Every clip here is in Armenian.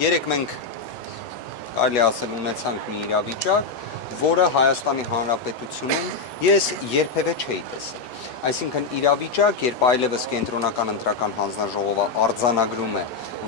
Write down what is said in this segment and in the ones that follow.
երեք մենք կարելի ասել ունեցանք մի իրավիճակ, որը Հայաստանի Հանրապետությունում ես երբևէ չէի տեսել։ Այսինքն իրավիճակ, երբ այլևս կենտրոնական ընտրական հանձնաժողովը արձանագրում է,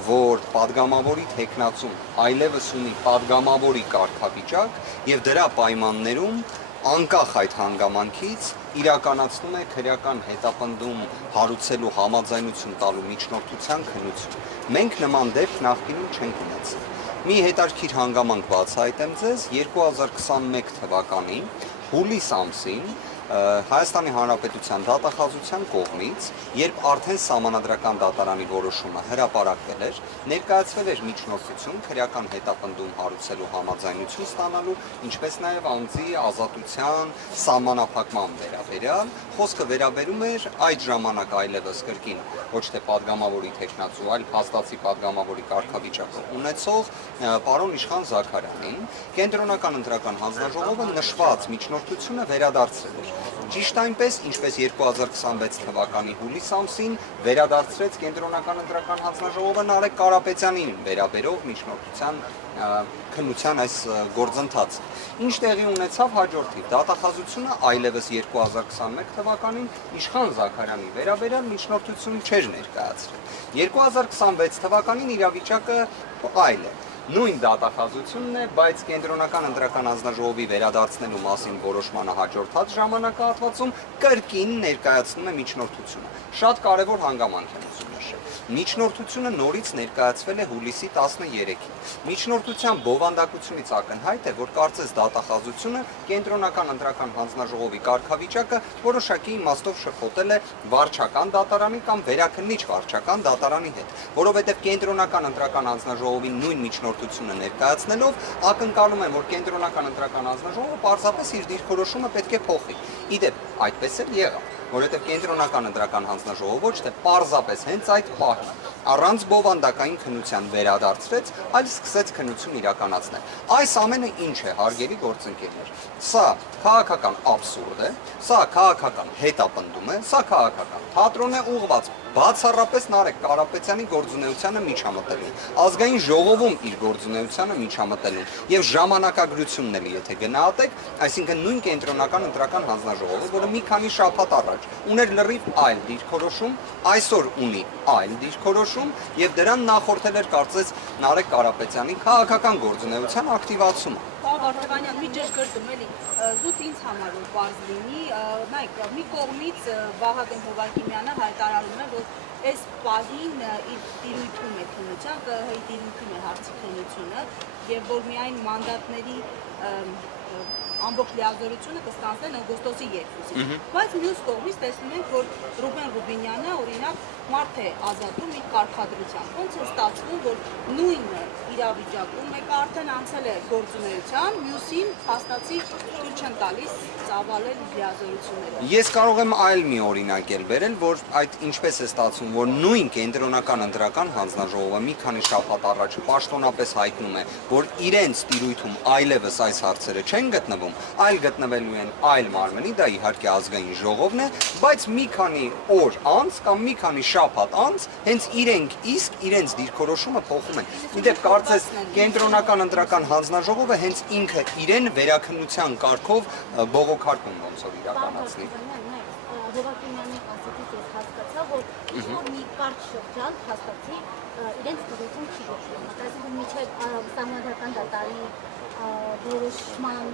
որ падգամավորի թեկնածուն այլևս ունի падգամավորի կարգավիճակ եւ դրա պայմաններում անկախ այդ հանգամանքից իրականացնում է քրեական հետապնդում հարուցելու համաձայնություն տալու միջնորդության քննություն։ Մենք նման դեպք նախկինում չենք ունեցել։ Մի հետաքրքիր հանգամանք բացահայտեմ ձեզ 2021 թվականին հուլիս ամսին Հայաստանի Հանրապետության դատախազության կողմից, երբ արդեն Սահմանադրական դատարանի որոշումը հրապարակվել էր, ներկայացվել էր միջնորդություն քրեական հետապնդում հարուցելու համաձայնություն ստանալու, ինչպես նաև անձի ազատության սահմանափակման վերաբերյալ, խոսքը վերաբերում էր այդ ժամանակ այլևս կրկին ոչ թե падգամավորի թեկնածու, այլ փաստացի падգամավորի կարգավիճակը ունեցող պարոն Իշխան Զաքարյանին, կենտրոնական ընտրական հանձնաժողովը նշված միջնորդությունը վերադարձրել էր։ Ճիշտ այնպես, ինչպես 2026 թվականի հուլիս ամսին վերադարձրեց կենտրոնական ընտրական հանձնաժողովը Նարեկ Կարապետյանին վերաբերող միջնորդության քննության այս գործընթացը։ Ինչ տեղի ունեցավ հաջորդիվ դատախազությունը այլևս 2021 թվականին Իշխան Զաքարյանի վերաբերյալ միջնորդություն չէր ներկայացրել։ 2026 թվականին իրավիճակը այլ է։ Նույն դատախազությունն է, բայց կենտրոնական ընտրական հանձնաժողովի վերադարձնելու մասին որոշմանը հաջորդած ժամանակահատվածում կրկին ներկայացնում է միջնորդությունը։ Շատ կարևոր հանգամանք եմ ուզում նշել։ Միջնորդությունը նորից ներկայացվել է հուլիսի 13-ին։ Միջնորդության բովանդակությունից ակնհայտ է, որ կարծես դատախազությունը կենտրոնական ընտրական հանձնաժողովի կարգավիճակը որոշակի իմաստով շփոթել է վարչական դատարանի կամ վերաքննիչ վարչական դատարանի հետ, որովհետև կենտրոնական ընտրական հանձնաժողովի նույն միջնորդությունը ներկայացնելով ակնկալում են, որ կենտրոնական ընտրական հանձնաժողովը պարզապես իր դիրքորոշումը պետք է փոխի։ Իդեպ այդպես էլ եղավ, որովհետև կենտրոնական ընտրական հանձնաժողովը ոչ թե պարզապես հենց այդ պահին առանց բովանդակային քննության վերադարձրեց, այլ սկսեց քննություն իրականացնել։ Այս ամենը ինչ է, հարգելի գործընկերներ։ Սա քաղաքական աբսուրդ է, սա քաղաքական հետապնդում է, սա քաղաքական թատրոն է ուղղված բացառապես Նարեկ Կարապետյանի գործունեությանը միջամտելուն, ազգային ժողովում իր գործունեությանը միջամտելուն եւ ժամանակագրությունն էլ եթե գնահատեք, այսինքն նույն կենտրոնական ընտրական հանձնաժողովը, որը մի քանի շաբաթ առաջ ուներ լրիվ այլ դիրքորոշում, այսօր ունի այլ դիրքորոշում եւ դրան նախորդել էր կարծես Նարեկ Կարապետյանի քաղաքական գործունեության ակտիվացումը։ Վարդանյան մի ճշգրտում էլի զուտ ինձ համար որ բարձ լինի, նայեք, մի կողմից Վահագն Հովակիմյանը հայտարարում է, որ այս պահին իր տիրույթում է քննության, ԿՀ-ի տիրույթում է հարցի քննությունը եւ որ միայն մանդատների ամբողջ լիազորությունը կստանձնեն օգոստոսի 2-ին։ Բայց մյուս կողմից տեսնում ենք, որ Ռուբեն Ռուբինյանը օրինակ մարդ է ազատում իր կարգադրությամբ։ Ոնց է ստացվում, որ նույն իրավիճակում մեկը արդեն անցել է գործունեության, մյուսին փաստացի թույլ չեն տալիս ծավալել լիազորությունները։ Ես կարող եմ այլ մի օրինակ էլ բերել, որ այդ ինչպես է ստացվում, որ նույն կենտրոնական ընտրական հանձնաժողովը մի քանի շաբաթ առաջ պաշտոնապես հայտնում է, որ իրենց տիրույթում այլևս այս հարցերը չեն գտնվում, այլ գտնվելու են այլ մարմնի, դա իհարկե ազգային ժողովն է, բայց մի քանի օր անց կամ մի քանի շաբաթ անց հենց իրենք իսկ իրենց դիրքորոշումը փոխում են։ Իդեպ կարծես կենտրոնական ընտրական հանձնաժողովը հենց ինքը իրեն վերաքննության կարգով բողոքարկում ոնց որ իրականացնի։ Հովակիմյանի ասացից ես հասկացա, որ մի կարճ շրջան հաստատի իրենց դրություն չի գործում։ Այսինքն մինչև Սահմանադրական դատարանի որոշման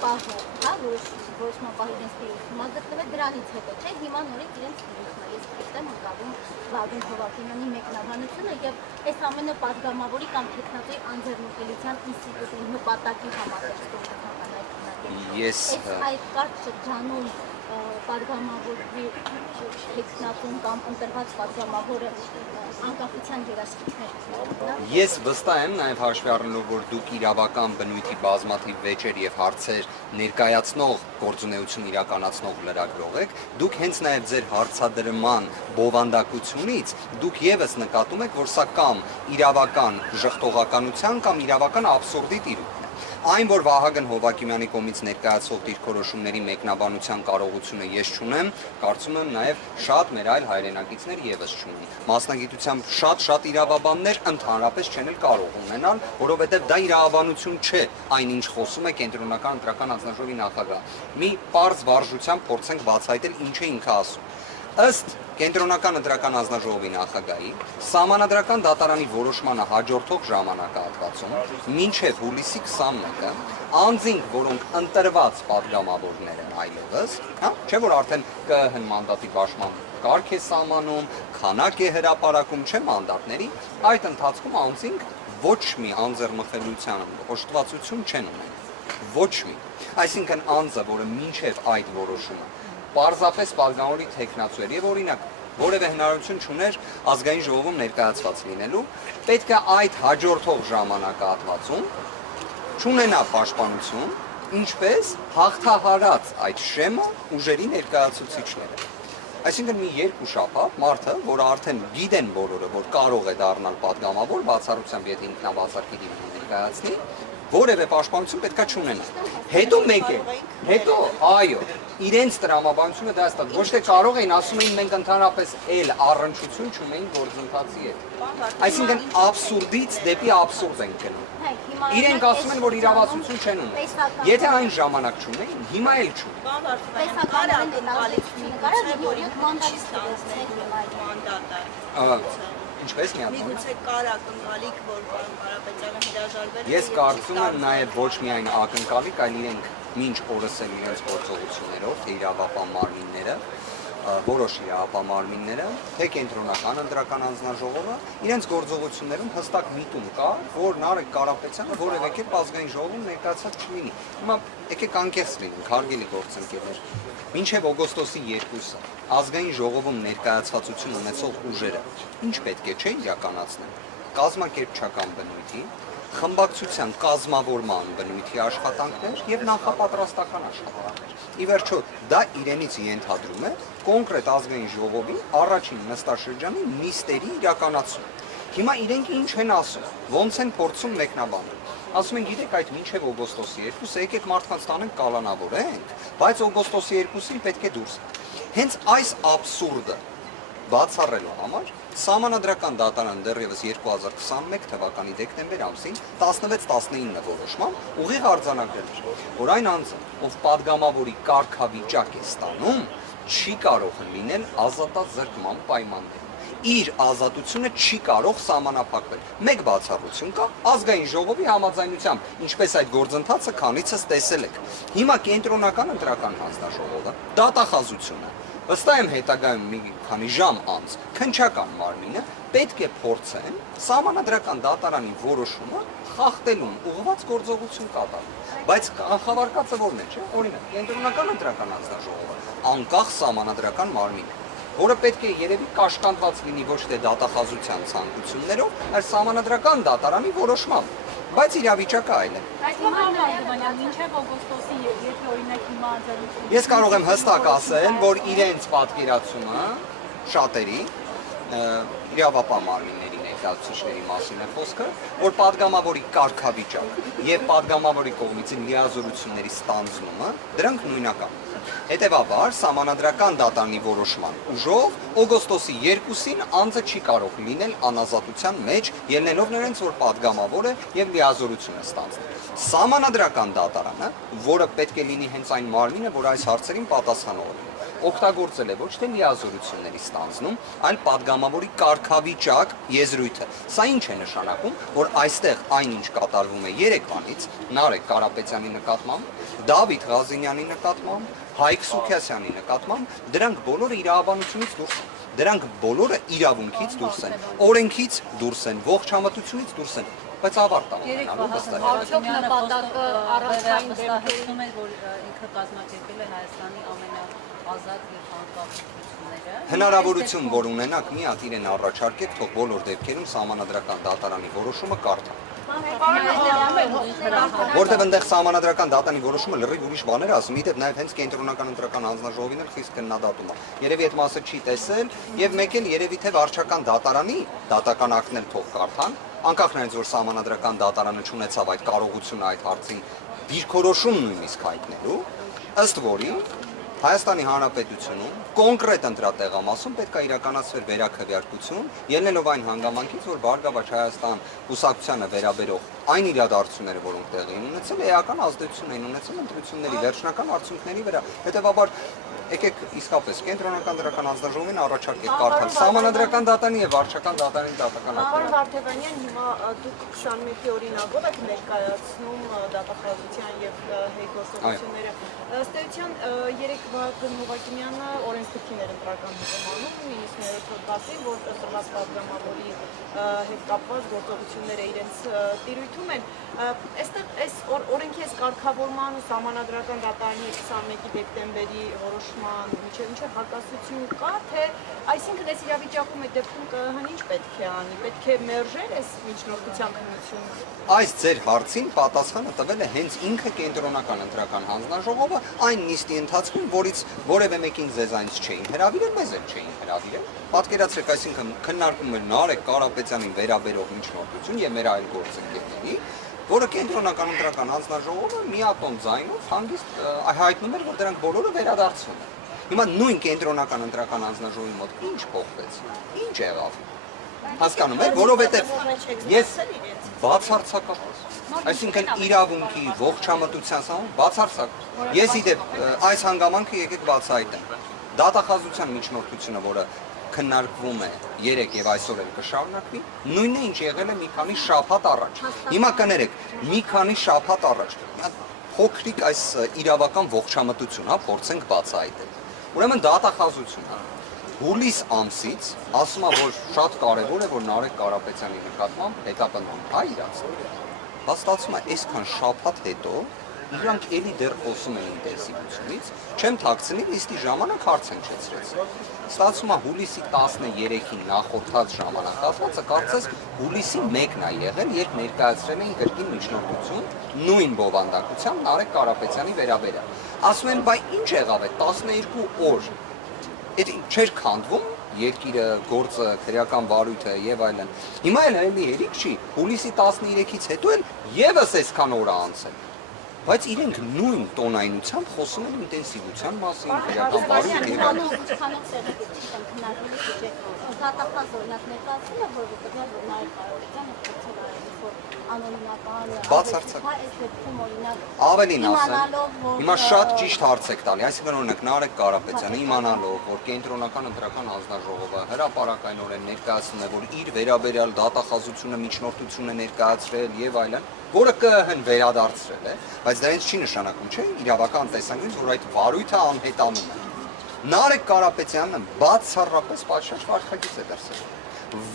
պահը, հա, որոշման պահը իրենց տիրույթում գտնվել դրանից հետո, թե հիմա նորից իրենց տիրույթում է։ Ես պետք եմ ընկալում Վահագն Հովակիմյանի մեկնաբանությունը եւ այս ամենը падգամավորի կամ թեկնածուի անձեռնունկելիության ինստիտուտի նպատակի համատեքստով Ես այդ կարճ շրջանում падգամավորի թեկնածուն կամ ընտրված падգամավորը անկախության երաշխիքներ։ Ես վստահ եմ նաև հաշվի առնելով, որ դուք իրավական բնույթի բազմաթիվ վեճեր եւ հարցեր ներկայացնող գործունեություն իրականացնող լրագրող եք, դուք հենց նաև ձեր հարցադրման բովանդակությունից դուք եւս նկատում եք, որ սա կամ իրավական ժխտողականության կամ իրավական աբսուրդի տիրույթ է։ Այն, որ Վահագն Հովակիմյանի կողմից ներկայացվող դիրքորոշումների մեկնաբանության կարողությունը ես չունեմ, կարծում եմ նաև շատ մեր այլ հայրենակիցներ եւս չունեն։ Մասնագիտությամբ շատ իրավաբաններ ընդհանրապես չեն էլ կարող ունենալ, որովհետև դա իրավաբանություն չէ, այնինչ խոսում է կենտրոնական ընտրական հանձնաժողովի նախագահ։ Մի պարզ վարժությամբ փորձենք բացահայտել ինչ է ինքը ասում։ Ըստ կենտրոնական ընտրական հանձնաժողովի նախագահի, սահմանադրական դատարանի որոշմանը հաջորդող ժամանակահատվածում մինչև հուլիսի 21-ը անձինք, որոնք ընտրված падգամավորներ են այլևս, չէ՞ որ արդեն ԿԸՀ-ն մանդատի պաշտպան կարգ է սահմանում, քանակ է հրապարակում, չէ՞ մանդատների, այդ ընթացքում անձինք ոչ մի անձեռնխելիության օժտվածություն չեն ունենում։ Ոչ մի։ Այսինքն անձը, որը մինչև այդ որոշումը պարզապես падգամավորի թեկնածու էր եւ օրինակ որևէ հնարավորություն չուներ ազգային ժողովում ներկայացված լինելու, պետք է այդ հաջորդող ժամանակահատվածում չունենա պաշտպանություն, ինչպես հաղթահարած այդ շեմը ուժերի ներկայացուցիչները։ Այսինքն մի երկու շաբաթ մարդը, որը արդեն գիտեն բոլորը, որ կարող է դառնալ падգամավոր, բացառությամբ եթե ինքնաբացարկի դիմում ներկայացնի, որևէ պաշտպանություն պետքա չունենա։ Հետո մեկ է, հետո այո, իրենց տրամաբանությունը դա է, ոչ թե կարող էին, ասում էին մենք ընդհանրապես էլ առնչություն չունեին գործընթացի հետ։ Այսինքն աբսուրդից դեպի աբսուրդ են գնում։ Իրենք ասում են, որ իրավասություն չեն ունել։ Եթե այն ժամանակ չունեին, հիմա էլ չունեն։ Ինչպես միացնում։ Միգուցե կար ակնկալիք, որ պարոն Կարապետյանը հրաժարվել։ Ես կարծում եմ նաև ոչ միայն ակնկալիք, այլ իրենք մինչ օրս էլ իրենց գործողություններով, թե իրավապահ մարմինները, որոշ իրավապահ մարմինները, թե կենտրոնական ընտրական հանձնաժողովը, իրենց գործողություններում հստակ միտում կա, որ Նարեկ Կարապետյանը որևէ կերպ ազգային ժողովում ներկայացած չլինի։ Հիմա եկեք անկեղծ լինենք, հարգելի գործընկերներ։ Մինչև օգոստոսի 2-ը ազգային ժողովում ներկայացվածություն ունեցող ուժերը ինչ պետք է չէ իրականացնել կազմակերպչական բնույթի, խմբակցության կազմավորման բնույթի աշխատանքներ եւ նախապատրաստական աշխատանքներ։ Ի վերջո դա իրենից ենթադրում է կոնկրետ ազգային ժողովի առաջին նստաշրջանի նիստերի իրականացում։ Հիմա իրենք ինչ են ասում, ոնց են փորձում մեկնաբանել։ Ասում են, գիտեք, այդ մինչև օգոստոսի 2-ը եկեք մարդկանց տանենք կալանավորենք, բայց օգոստոսի 2-ին պետք է դուրս։ Հենց այս աբսուրդը բացառելու համար Սահմանադրական դատարանը դեռևս 2021 թվականի դեկտեմբեր ամսին 16-19 որոշմամբ ուղիղ արձանագրել էր, որ այն անձը, ով падգամավորի կարգավիճակ է ստանում, չի կարող լինել ազատած զրկման պայմաններում։ Իր ազատությունը չի կարող սահմանափակվել։ Մեկ բացառություն կա ազգային ժողովի համաձայնությամբ, ինչպես այդ գործընթացը քանիցս տեսել եք։ Հիմա կենտրոնական ընտրական հանձնաժողովը դատախազությունը ըստ եմ հետագայում մի քանի ժամ անց քննչական մարմինը պետք է փորձեն սահմանադրական դատարանի որոշումը խախտելուն ուղղված գործողություն կատարել։ Բայց կանխավարկածը որն է, չէ՞, օրինակ կենտրոնական ընտրական հանձնաժողովը անկախ սահմանադրական մարմին է, որը պետք է երևի կաշկանդված լինի ոչ թե դատախազության ցանկություններով, այլ սահմանադրական դատարանի որոշմամբ, բայց իրավիճակը այլ է։ Բայց հիմա Ալբանյան մինչև օգոստոսի եթե օրինակ հիմա արձանագրում։ Ես կարող եմ հստակ ասել, որ իրենց պատկերացումը շատերի իրավապահ մարմինների ներկայացուցիչների մասին է խոսքը, որ падգամավորի կարգավիճակ եւ падգամավորի կողմից լիազորությունների ստանձնումը դրանք նույնական։ Հետևաբար սահմանադրական դատարանի որոշման ուժով օգոստոսի 2-ին անձը չի կարող լինել անազատության մեջ, ելնելով նրանց, որ падգամավոր է եւ լիազորություն է ստանձնել։ Սահմանադրական դատարանը, որը պետք է լինի հենց այն մարմինը, որ այս հարցերին պատասխանող է, օգտագործել է ոչ թե լիազորությունների ստանձնում, այլ падգամավորի կարգավիճակ եզրույթը։ Սա ինչ է նշանակում, որ այստեղ այնինչ կատարվում է Երևանից Նարեկ Կարապետյանի նկատմամբ, Դավիթ Ղազինյանի նկատմամբ, Հայկ Սուքիասյանի նկատմամբ, դրանք բոլորը իրավաբանությունից դուրս են, դրանք բոլորը իրավունքից դուրս են, օրենքից դուրս են, ողջամտությունից դուրս են, բայց ավարտ ունենալու վստահ։ Արդյոք նպատակը առանցքային վստահեցնում է, որ ինքը կազմակերպել է Հայաստանի ամենաազատ եւ անկախ ընտրությունները։ Հնարավորություն, որ ունենաք, մի հատ իրեն առաջարկեք, թող բոլոր դեպքերում սահմանադրական դատարանի որոշումը կարդա։ Որտեղ այնտեղ սահմանադրական դատանի որոշումը լրիվ ուրիշ բաներ ասում, իդեպ նաև հենց կենտրոնական ընտրական հանձնաժողովին էլ խիստ քննադատում է։ Երևի այդ մասը չի տեսել եւ մեկ էլ երևի թե վարչական դատարանի դատական ակտն էլ թող կարդան, անկախ նրանից որ սահմանադրական դատարանը չունեցավ այդ կարողությունը այդ հարցին դիրքորոշում նույնիսկ հայտնելու, ըստ որի Հայաստանի Հանրապետությունում կոնկրետ ընտրատեղամասում պետք է իրականացվեր վերաքվեարկություն, ելնելով այն հանգամանքից, որ Բարգավաճ Հայաստան կուսակցությանը վերաբերող այն իրադարձությունները, որոնք տեղի են ունեցել, էական ազդեցություն են ունեցել ընտրությունների վերջնական արդյունքների վրա։ Հետևաբար եկեք իսկապես կենտրոնական դրական հանձնաժողովին առաջարկեք կարդալ սահմանադրական դատանի եւ վարչական դատարանի դատական ակտը։ Պարոն Վարդևանյան, հիմա դուք 21-ի օրինակով եք ներկայացնում դատախազության եւ հեգոստությունները։ Ըստ էության երեք Վահագն Հովակիմյանը օրենսգրքին էր ընտրական հոկոմանում 90-րդ հոդվածին, որ ընտրված պատգամավորի հետ կապված գործողությունները իրենց տիրույթում են։ Այստեղ այս օրենքի այս կարգավորման ու սահմանադրական դատարանի 21-ի դեկտեմբերի որոշման միջև հակասություն կա, թե այսինքն այս իրավիճակում այդ դեպքում ԿՀ-ն ինչ պետք է անի, պետք է մերժել այս միջնորդության քննությունը։ Այս ձեր հարցին պատասխանը տվել է հենց ինքը կենտրոնական ընտրական հանձնաժողովը այն նիստի ընթացքում, որից որևէ մեկին ձեզանից չէին հրավիրել, մեզ էլ չէին հրավիրել։ Պատկերացրեք, այսինքն քննարկում էր Նարեկ Կարապետյանին վերաբերող միջնորդություն եւ մեր այլ գործընկերների, որը կենտրոնական ընտրական հանձնաժողովը միատոն ձայնով հանգիստ հայտնում էր, որ դրանք բոլորը վերադարձվում են։ Հիմա նույն կենտրոնական ընտրական հանձնաժողովի մոտ ինչ փոխվեց։ Ինչ եղավ։ Հասկանում եք, որովհետեւ ես բացարձակապես, այսինքն իրավունքի ողջամտության սահման բացարձակ։ Ես իդեպ այս հանգամանքը եկեք բացահայտեմ։ Դատախազության միջնորդությունը, որը քննարկվում է 3 եւ այսօր էլ կշարունակվի, նույնն է ինչ եղել է մի քանի շաբաթ առաջ։ Հիմա կներեք, մի քանի շաբաթ առաջ փոքրիկ այս իրավական ողջամտություն, հա, փորձենք բացահայտել։ Ուրեմն դատախազությունը հուլիս ամսից ասում է, որ շատ կարևոր է, որ Նարեկ Կարապետյանի նկատմամբ հետապնդում հա իրացնի։ Հաստատվում է այսքան շաբաթ հետո իրանք էլի դեռ խոսում են ինտենսիվությունից, չեմ թաքցնի, լիստի ժամանակ հարց են չեցրեցին։ Ստացվում է հուլիսի 13-ին նախորդած ժամանակահատվածը կարծես հուլիսի 1-ն է եղել, երբ ներկայացրել էին կրկին միջնորդություն նույն բովանդակությամբ Նարեկ Կարապետյանի վերաբերյալ։ Ասում են, բայ ինչ եղավ է 12 օր։ Այդ չէր քանդվում երկիրը, գործը, քրեական վարույթը եւ այլն։ Հիմա էլ էլի հերիք չի, հուլիսի 13-ից հետո էլ եւս այսքան օր է անցել։ Բայց իրենք նույն տոնայնությամբ խոսում են ինտենսիվության մասին, քրեական վարույթի եւ այլն։ Քանոց սերտից են քննարկելու շուտ է դատախազ օրինակ ներկայացնում է, որ վկայել որ Նարեկ Կարապետյանը փորձել է որ անոնիմական բացարձակ այս դեպքում օրինակ ավելին ասեմ, հիմա շատ ճիշտ հարց եք տալի, այսինքն օրինակ Նարեկ Կարապետյանը իմանալով, որ կենտրոնական ընտրական հանձնաժողովը հրապարակայնորեն ներկայացնում է, որ իր վերաբերյալ դատախազությունը միջնորդություն է ներկայացրել եւ այլն, որը ԿՀ-ն վերադարձրել է, բայց դրանից չի նշանակում, չէ՞, իրավական տեսանկյունից, որ այդ վարույթը անհետանում է։ Նարեկ Կարապետյանը բացառապես պատշաճ վարքագիծ է դրսել։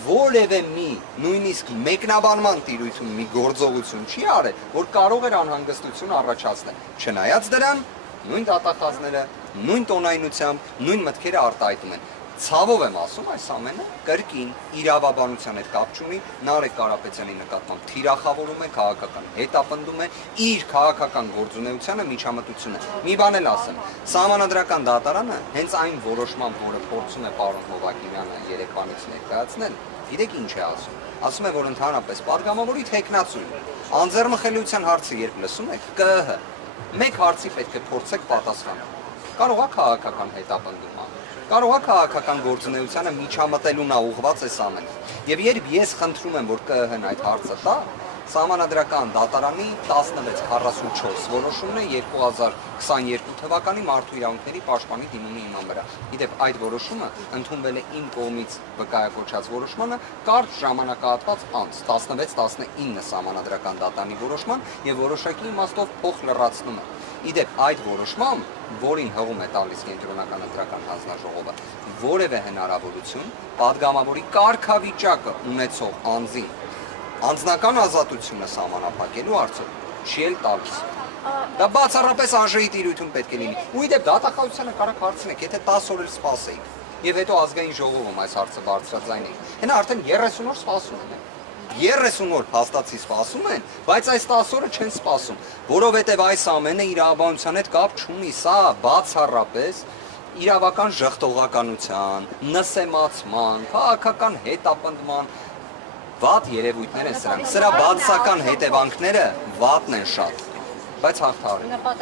Որևէ մի նույնիսկ մեկնաբանման տիրույթում մի գործողություն չի արել, որ կարող էր անհանգստություն առաջացնել։ Չնայած դրան, նույն դատախազները, նույն տոնայնությամբ, նույն մտքերը արտահայտում են։ Ցավով եմ ասում, այս ամենը կրկին իրավաբանության հետ կապ չունի, Նարեկ Կարապետյանի նկատմամբ թիրախավորում է, քաղաքական հետապնդում է, իր քաղաքական գործունեությանը միջամտությունը։ Մի բան էլ ասեմ, սահմանադրական դատարանը հենց այն որոշմամբ, որը փորձում է պարոն Հովակիմյանը երեկվանից ներկայացնել, գիտեք ինչ է ասում։ Ասում է, որ ընդհանրապես պատգամավորի թեկնածուն, անձեռնխելիության հարցը երբ լսում եք, ԿՀ, մեկ հարցի պետք է փորձեք պատասխանել։ Կարող է քաղաքական հետապնդում անել։ Կարող է քաղաքական գործունեությանը միջամտելուն ուղղված այս ամենը։ Եվ երբ ես խնդրում եմ, որ ԿՀ-ն այդ հարցը տա, Սահմանադրական դատարանի 1644 որոշումն է 2022 թվականի մարդու իրավունքների պաշտպանի դիմումի հիման վրա։ Իդեպ այդ որոշումը ընդունվել է իմ կողմից վկայակոչած որոշմանը կարճ ժամանակահատված անց 16-19 Սահմանադրական դատարանի որոշման եւ որոշակի իմաստով փոխ լրացնում է։ Իդեպ այդ որոշմամբ, որին հղում է տալիս կենտրոնական ընտրական հանձնաժողովը, որևէ հնարավորություն падգամավորի կարգավիճակը ունեցող անձին անձնական ազատությունը սահմանափակելու արդյոք չի էլ տալիս։ Դա բացառապես արժեի տիրույթում պետք է լինի։ Ու իդեպ դատախազությանը կարակ հարցնեք, եթե 10 օր էլ սպասեիք, եւ հետո ազգային ժողովում այս հարցը բարձրաձայնեիք, հենա արդեն 30 օր սպասում են։ 30 օր փաստացի սպասում են, բայց այս 10 օրը չեն սպասում, որովհետև այս ամենը իրավաբանության հետ կապ չունի, սա բացառապես իրավական ժխտողականության, նսեմացման, քաղաքական հետապնդման վատ երևույթներ են սրանք։ Սրա բացասական հետևանքները վատն են շատ, բայց հաղթահարել։